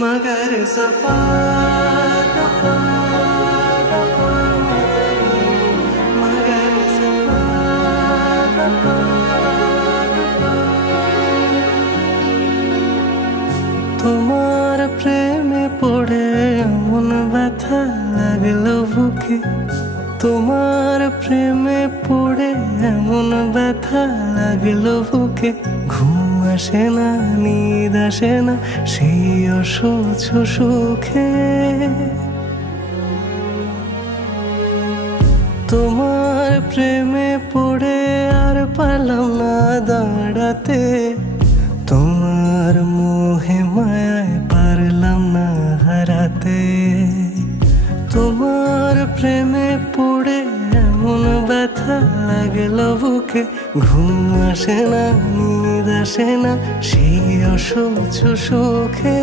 मगर सफा दफा दफा मगर सफा दफा दफा। তোমার প্রেমে পড়ে এমন ব্যথা লাগলো বুকে, তোমার প্রেমে পড়ে এমন ব্যথা লাগলো বুকে। ঘুম আসে না, নিদ আসে না সেই অসহ্য সুখে। তোমার প্রেমে পড়ে আর পারলাম না দাঁড়াতে, তোমার মোহে মায়ায় পারলাম না হারাতে। তোমার প্রেমে পড়ে এমন ব্যথা লাগলো বুকে, ঘুম আসে না, নিদ আসে না সেই অসহ্য সুখে।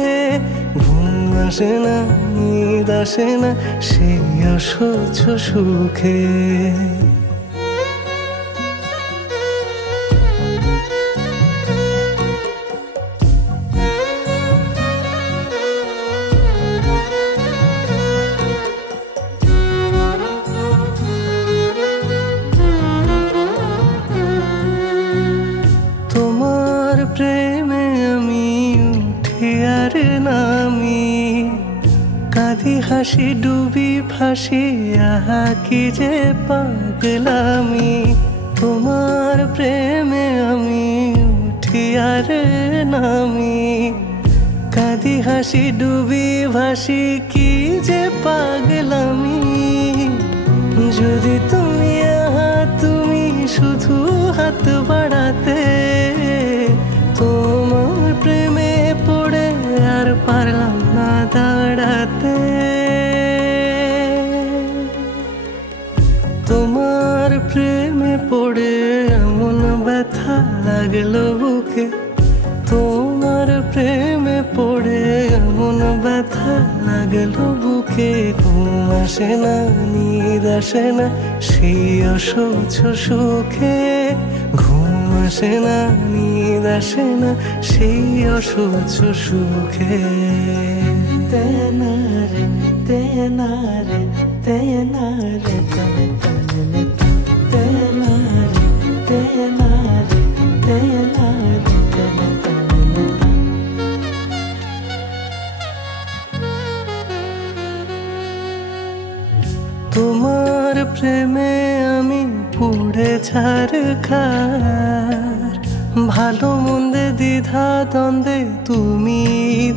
ঘুম আসে না, নিদ আসে না সেই অসহ্য সুখে। তোমার প্রেমে আমি উঠি আর নামি, কাঁদি হাসি ডুবি ফাঁসি, আহা কি যে পাগলামি। তোমার প্রেমে আমি উঠি আর নামি, কাঁদি হাসি ডুবি ভাসি, কি যে পাগলামি। যদি তুমি তুমি শুধু হাত বাড়াতে, তোমার প্রেমে পড়ে আর পারলাম না দাঁড়াতে। তোমার প্রেমে পড়ে এমন ব্যথা লাগলো বুকে, তোমার প্রেমে পড়ে এমন ব্যথা লাগলো বুকে। ঘুম আসে না, নিদ আসে না সেই অসহ্য সুখে। ঘুম আসে না, নিদ আসে না সেই অসহ্য সুখে। তেনারে তেনারে তেনারে তেনারে তেনারে তেনারে তেনারে। তোমার প্রেমে আমি পুড়ে ছারখার, ভালো মন্দে দ্বিধা দ্বন্দ্বে তুমি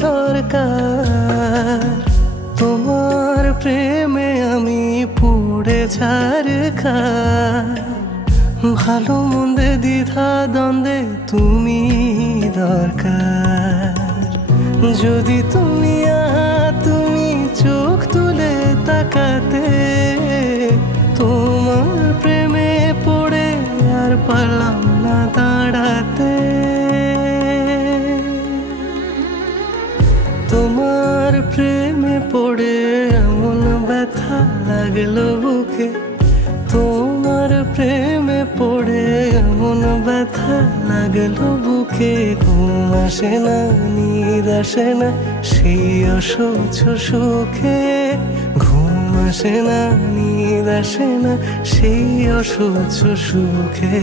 দরকার। তোমার প্রেমে আমি পুড়ে ছারখার, ভালো মন্দে দ্বিধা দ্বন্দ্বে তুমি দরকার। যদি তুমি তুমি চোখ তুলে তাকাতে, তোমার প্রেমে পড়ে আর পারলাম না দাঁড়াতে। তোমার প্রেমে পড়ে এমন ব্যথা লাগলো বুকে, তোমার প্রেমে পড়ে এমন ব্যথা লাগলো বুকে। ঘুম আসে না, নিদ আসে না সেই অসহ্য সুখে। ঘুম আসে না, নিদ আসে না সেই অসহ্য সুখে।